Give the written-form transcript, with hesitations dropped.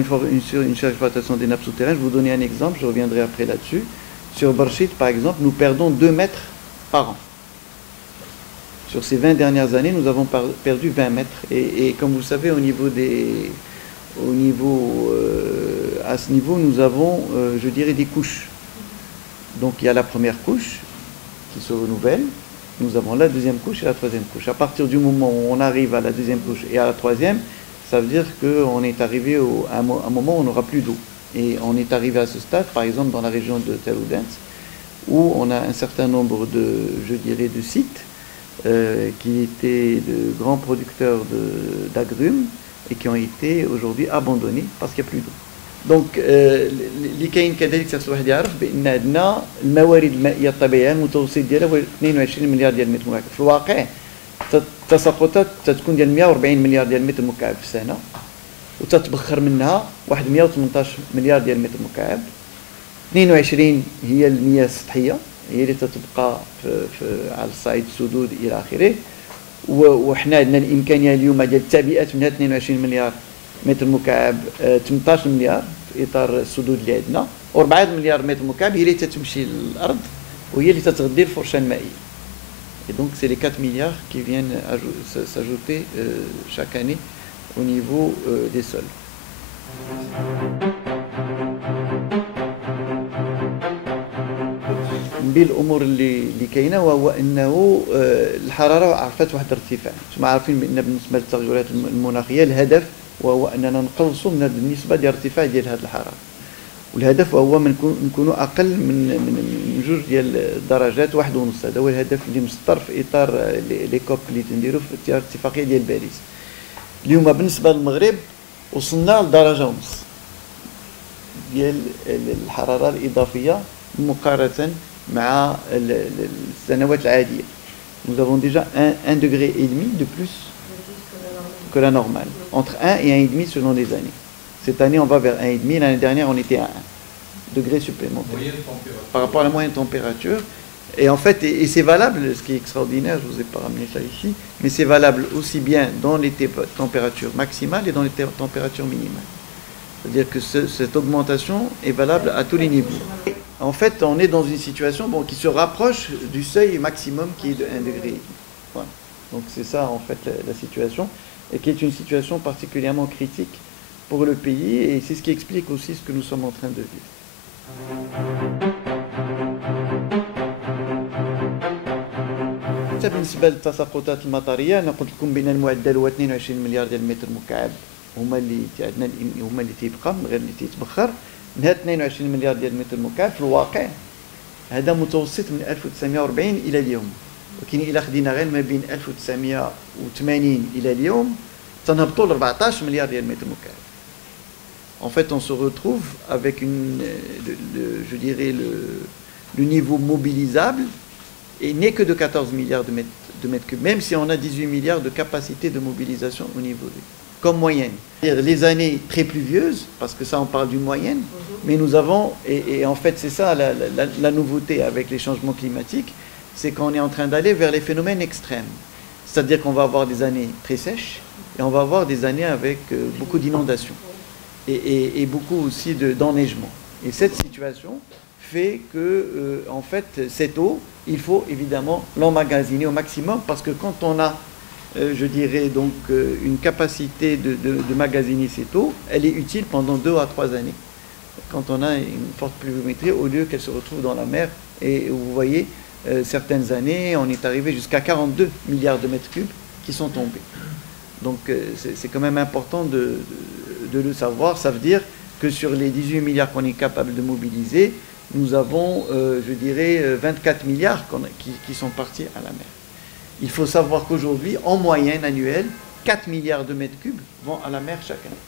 une surexploitation des nappes souterraines. Je vais vous donner un exemple, je reviendrai après là-dessus. Sur Borchit, par exemple, nous perdons 2 mètres par an. Sur ces 20 dernières années, nous avons perdu 20 mètres. Et comme vous savez, à ce niveau, nous avons, je dirais, des couches. Donc il y a la première couche qui se renouvelle, nous avons la deuxième couche et la troisième couche. À partir du moment où on arrive à la deuxième couche et à la troisième, ça veut dire qu'on est arrivé à un moment où on n'aura plus d'eau. Et on est arrivé à ce stade, par exemple dans la région de Tel Oudens, où on a un certain nombre de sites qui étaient de grands producteurs d'agrumes et qui ont été aujourd'hui abandonnés parce qu'il n'y a plus d'eau. دونك اللي كاين كذلك خاص الواحد يعرف بان عندنا الموارد المائيه الطبيعيه المتوسط ديالها هو 22 مليار ديال المتر مكعب. في الواقع التساقطات تتكون ديال 140 مليار ديال المتر مكعب في السنه، وتتبخر منها واحد 118 مليار ديال المتر مكعب. 22 هي المياه السطحيه، هي اللي تتبقى على الصعيد السدود الى اخره، وحنا عندنا الامكانيه اليوم ديال التعبئه منها 22 مليار متر مكعب، 18 مليار في اطار السدود اللي عندنا، و4 مليار متر مكعب هي اللي تتمشي للارض وهي اللي تتغذي الفرشه المائيه. Et donc c'est les 4 milliards qui viennent s'ajouter chaque année au niveau des sols. من بين الامور اللي كاينه وهو انه الحراره عرفت واحد الارتفاع. انتم عارفين بان بالنسبه للتغيرات المناخيه الهدف وهو اننا نقلصوا من النسبه ديال الارتفاع ديال هذه الحراره، والهدف هو نكونوا اقل من 2 درجات 1.5. هذا هو الهدف اللي مسطر في اطار لي كوب اللي تنديروا في الاتفاقيه ديال باريس. اليوم بالنسبه للمغرب وصلنا لدرجه ونص ديال الحراره الاضافيه مقارنه مع السنوات العاديه. Nous avons déjà 1,5 degré de plus que la normale, entre 1 et 1,5 selon les années. Cette année, on va vers 1,5. L'année dernière, on était à 1 degré supplémentaire par rapport à la moyenne température. Et en fait, et c'est valable, ce qui est extraordinaire, je ne vous ai pas ramené ça ici, mais c'est valable aussi bien dans les températures maximales et dans les températures minimales. C'est-à-dire que cette augmentation est valable à tous les niveaux. En fait, on est dans une situation qui se rapproche du seuil maximum qui est de 1 degré. Voilà. Donc c'est ça en fait la situation, et qui est une situation particulièrement critique pour le pays, et c'est ce qui explique aussi ce que nous sommes en train de vivre. بالنسبة للتساقطات المطرية أنا قلت لكم بأن المعدل هو 22 مليار ديال المتر مكعب، هما اللي عندنا هما اللي تيبقى من غير اللي تيتبخر. من هاد 22 مليار ديال المتر مكعب في الواقع هذا متوسط من 1940 إلى اليوم، ولكن إلا خدينا غير ما بين 1980 إلى اليوم تنهبطوا ل 14 مليار ديال المتر مكعب. En fait, on se retrouve avec je dirais le niveau mobilisable et n'est que de 14 milliards de mètres cubes, même si on a 18 milliards de capacité de mobilisation au niveau comme moyenne. Les années très pluvieuses, parce que ça on parle d'une moyenne, mais nous avons, et en fait c'est ça la nouveauté avec les changements climatiques, c'est qu'on est en train d'aller vers les phénomènes extrêmes. C'est-à-dire qu'on va avoir des années très sèches et on va avoir des années avec beaucoup d'inondations et beaucoup aussi d'enneigement. Et cette situation fait que, en fait, cette eau, il faut évidemment l'emmagasiner au maximum, parce que quand on a, je dirais donc, une capacité de magasiner cette eau, elle est utile pendant 2 à 3 années. Quand on a une forte pluviométrie, au lieu qu'elle se retrouve dans la mer, et vous voyez, certaines années, on est arrivé jusqu'à 42 milliards de mètres cubes qui sont tombés. Donc c'est quand même important de le savoir. Ça veut dire que sur les 18 milliards qu'on est capable de mobiliser, nous avons, je dirais, 24 milliards qui sont partis à la mer. Il faut savoir qu'aujourd'hui, en moyenne annuelle, 4 milliards de mètres cubes vont à la mer chaque année.